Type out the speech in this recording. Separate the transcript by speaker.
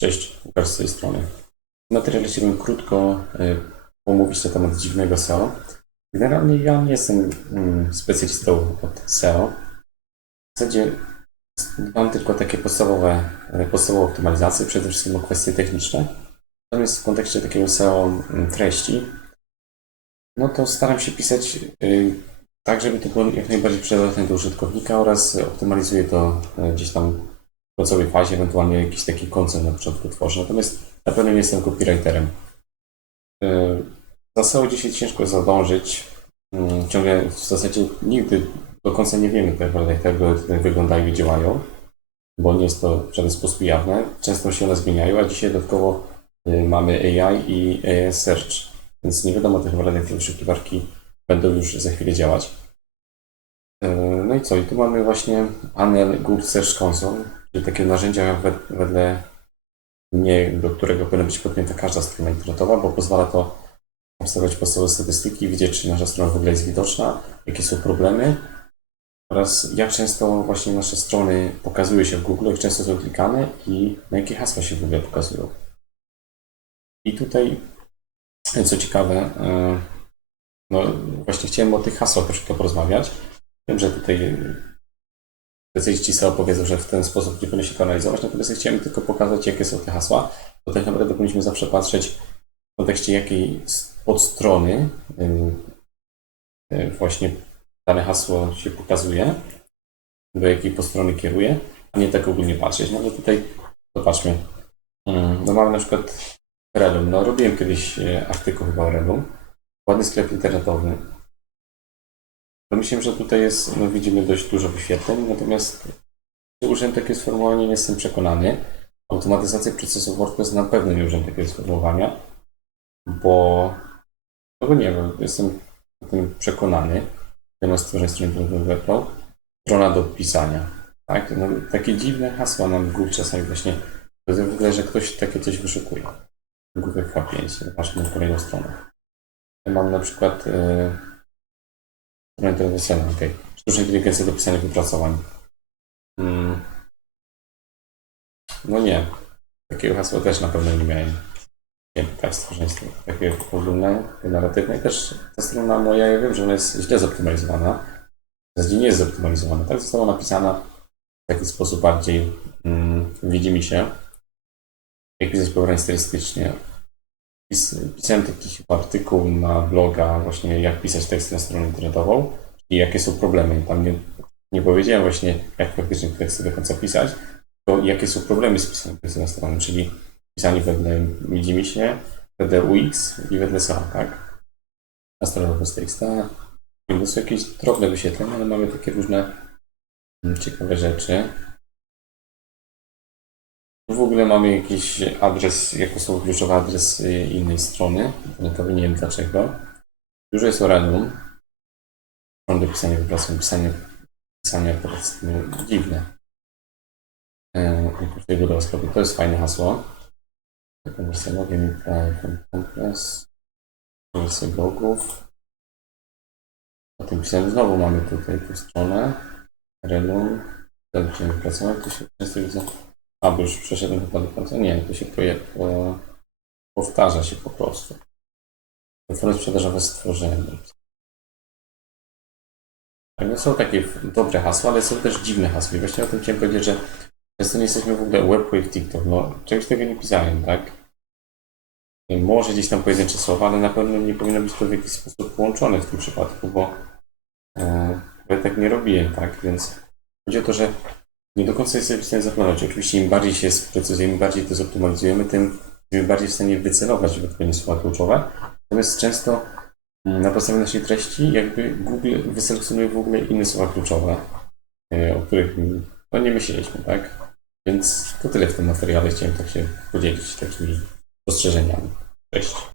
Speaker 1: Cześć, Łukasz z tej strony. W materiale chciałbym krótko e, pomówić na temat dziwnego SEO. Generalnie ja nie jestem mm, specjalistą od SEO. W zasadzie mam tylko takie podstawowe, e, podstawowe optymalizacje, przede wszystkim o kwestie techniczne. Natomiast w kontekście takiego SEO mm, treści, no to staram się pisać y, tak, żeby to było jak najbardziej przydatne do użytkownika oraz optymalizuję to e, gdzieś tam końcowej fazie, ewentualnie jakiś taki koncept na początku tworzę. Natomiast na pewno nie jestem copywriterem. Y, Za SEO dzisiaj ciężko zadążyć. Mm, Ciągle w zasadzie nigdy do końca nie wiemy tak naprawdę, jak te algorytmy wyglądają i działają, bo nie jest to w żaden sposób jawne. Często się one zmieniają, a dzisiaj dodatkowo y, mamy AI i AI Search, więc nie wiadomo tak naprawdę, jak te wyszukiwarki będą już za chwilę działać. Y, No i co? I tu mamy właśnie panel Google Search Console, czyli takie narzędzia wed- wedle mnie, do którego powinna być podpięta każda strona internetowa, bo pozwala to obstawiać podstawowe statystyki, widzieć, czy nasza strona w ogóle jest widoczna, jakie są problemy oraz jak często właśnie nasze strony pokazują się w Google, jak często są klikane i na jakie hasła się w ogóle pokazują. I tutaj, co ciekawe, e, no właśnie chciałem o tych hasłach troszkę porozmawiać. Wiem, że tutaj specjaliści SEO powiedzą, że w ten sposób nie powinno się to analizować, natomiast ja chciałem tylko pokazać, jakie są te hasła, bo tak naprawdę powinniśmy zawsze patrzeć w kontekście jakiej podstrony y, y, właśnie dane hasło się pokazuje, do jakiej podstrony kieruje, a nie tak ogólnie patrzeć. No ale tutaj zobaczmy. No mamy na przykład Relum. No robiłem kiedyś e, artykuł chyba o Relum. Ładny sklep internetowy. To myślę, że tutaj jest, no widzimy dość dużo wyświetleń, natomiast czy użyłem takiego sformułowania, nie jestem przekonany. Automatyzacja procesu WordPress na pewno nie użyłem takiego sformułowania, bo, no bo nie wiem, jestem o tym przekonany. Temat stworzenia strony webflow. Strona do pisania. Tak? No, takie dziwne hasła nam Google czasami właśnie pokazuje w ogóle, że ktoś takie coś wyszukuje. Google H5. Zobaczmy na kolejną stronę. Ja mam na przykład yy, stronę internetową, ok. Sztuczna inteligencja do pisania wypracowań. Mm. No nie. Takiego hasła też na pewno nie miałem. Nie, tak, stworzenie takie ogólne, narratywne. I też ta strona moja, ja wiem, że ona jest źle zoptymalizowana. W zasadzie nie jest zoptymalizowana. Tak została napisana w taki sposób bardziej mm, widzi mi się. Jak program stylistycznie. Pis, pisałem taki chyba artykuł na bloga właśnie jak pisać teksty na stronę internetową i jakie są problemy. Tam nie, nie powiedziałem właśnie jak faktycznie teksty do końca pisać, tylko jakie są problemy z pisaniem tekstu na stronę, czyli pisanie wedle się, wedle UX i wedle SEO, tak? Na stronę bez teksta. To są jakieś drobne wyświetlenia, ale mamy takie różne mm, ciekawe rzeczy. W ogóle mamy jakiś adres, jako słowo kluczowy adres y, innej strony internetowej, nie wiem dlaczego. Dużo jest o Renum. Strony do pisania wypracowań, pisanie, pisanie operacyjne, dziwne. E, tego do sklepu. To jest fajne hasło. Taką wersję login, compress, wersję blogów. Potem pisałem znowu mamy tutaj tę stronę. Renum, pisanie wypracowań, to się często widzę. A, bo już przeszedłem chyba do końca. Nie, to się poje, po, powtarza się po prostu. Platformy sprzedażowe stworzenie. Tak, no są takie dobre hasła, ale są też dziwne hasła. I właśnie o tym chciałem powiedzieć, że często nie jesteśmy w ogóle webwave TikTok. No, czegoś tego nie pisałem, tak? Może gdzieś tam pojedyncze słowa, ale na pewno nie powinno być to w jakiś sposób połączone w tym przypadku, bo, e, ja tak nie robiłem, tak? Więc chodzi o to, że nie do końca jesteśmy w stanie zaplanować. Oczywiście im bardziej się sprecyzujemy, im bardziej to zoptymalizujemy, tym jesteśmy bardziej w stanie wycelować odpowiednie słowa kluczowe. Natomiast często mm, na podstawie naszej treści jakby Google wyselekcjonuje w ogóle inne słowa kluczowe, e, o których no, nie myśleliśmy, tak? Więc to tyle w tym materiale. Chciałem tak się podzielić takimi spostrzeżeniami. Cześć.